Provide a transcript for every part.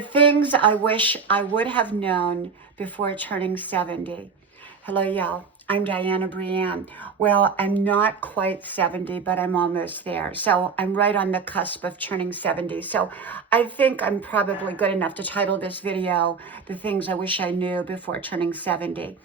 Things I wish I would have known before turning 70. Hello, y'all. I'm Diana Brienne. Well, I'm not quite 70, but I'm almost there. So I'm right on the cusp of turning 70. So I think I'm probably good enough to title this video, The Things I Wish I Knew Before Turning 70.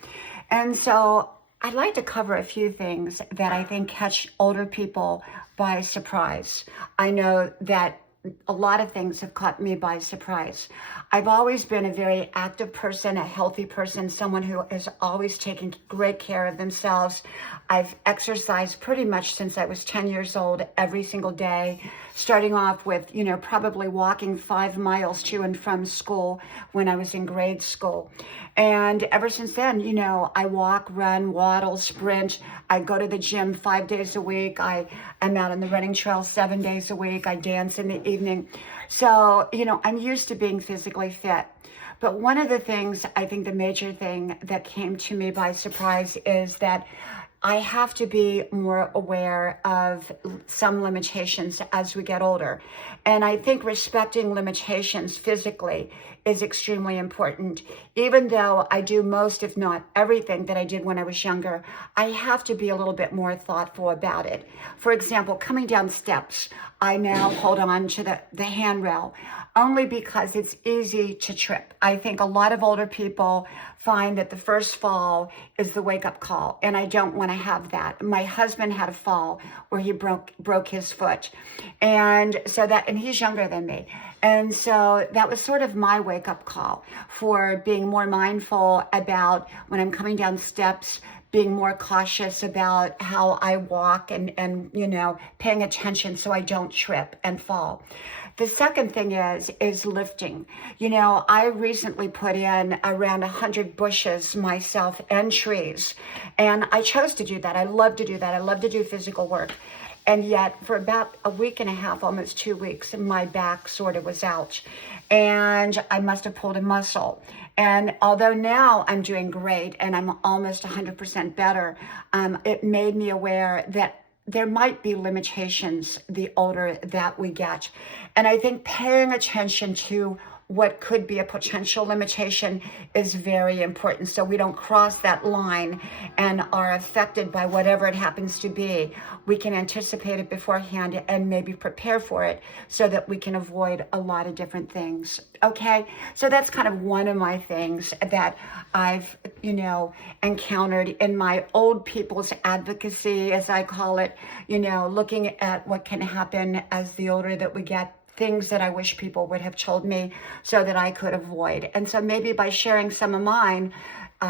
And so I'd like to cover a few things that I think catch older people by surprise. I know that a lot of things have caught me by surprise. I've always been a very active person, a healthy person, someone who is always taking great care of themselves. I've exercised pretty much since I was 10 years old, every single day, starting off with, probably walking 5 miles to and from school when I was in grade school. And ever since then, I walk, run, waddle, sprint. I go to the gym 5 days a week. I'm out on the running trail 7 days a week. I dance in the evening. So, I'm used to being physically fit. But one of the things, I think the major thing that came to me by surprise is that I have to be more aware of some limitations as we get older. And I think respecting limitations physically is extremely important. Even though I do most, if not everything that I did when I was younger, I have to be a little bit more thoughtful about it. For example, coming down steps, I now hold on to the handrail only because it's easy to trip. I think a lot of older people find that the first fall is the wake-up call, and I don't want to have that. My husband had a fall where he broke his foot, and he's younger than me, and so that was sort of my wake-up call for being more mindful about when I'm coming down steps, being more cautious about how I walk and paying attention so I don't trip and fall. The second thing is lifting. I recently put in around 100 bushes myself and trees, and I chose to do that. I love to do that. I love to do physical work. And yet for about a week and a half, almost 2 weeks, my back sort of was out, and I must have pulled a muscle. And although now I'm doing great and I'm almost 100% better, it made me aware that there might be limitations the older that we get. And I think paying attention to what could be a potential limitation is very important, so we don't cross that line and are affected by whatever it happens to be. We can anticipate it beforehand and maybe prepare for it so that we can avoid a lot of different things. Okay, so that's kind of one of my things that I've encountered in my old people's advocacy, as I call it, looking at what can happen as the older that we get, things that I wish people would have told me so that I could avoid. And so maybe by sharing some of mine,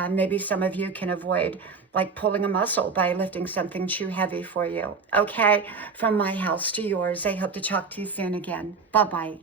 maybe some of you can avoid like pulling a muscle by lifting something too heavy for you. Okay, from my house to yours. I hope to talk to you soon again. Bye-bye.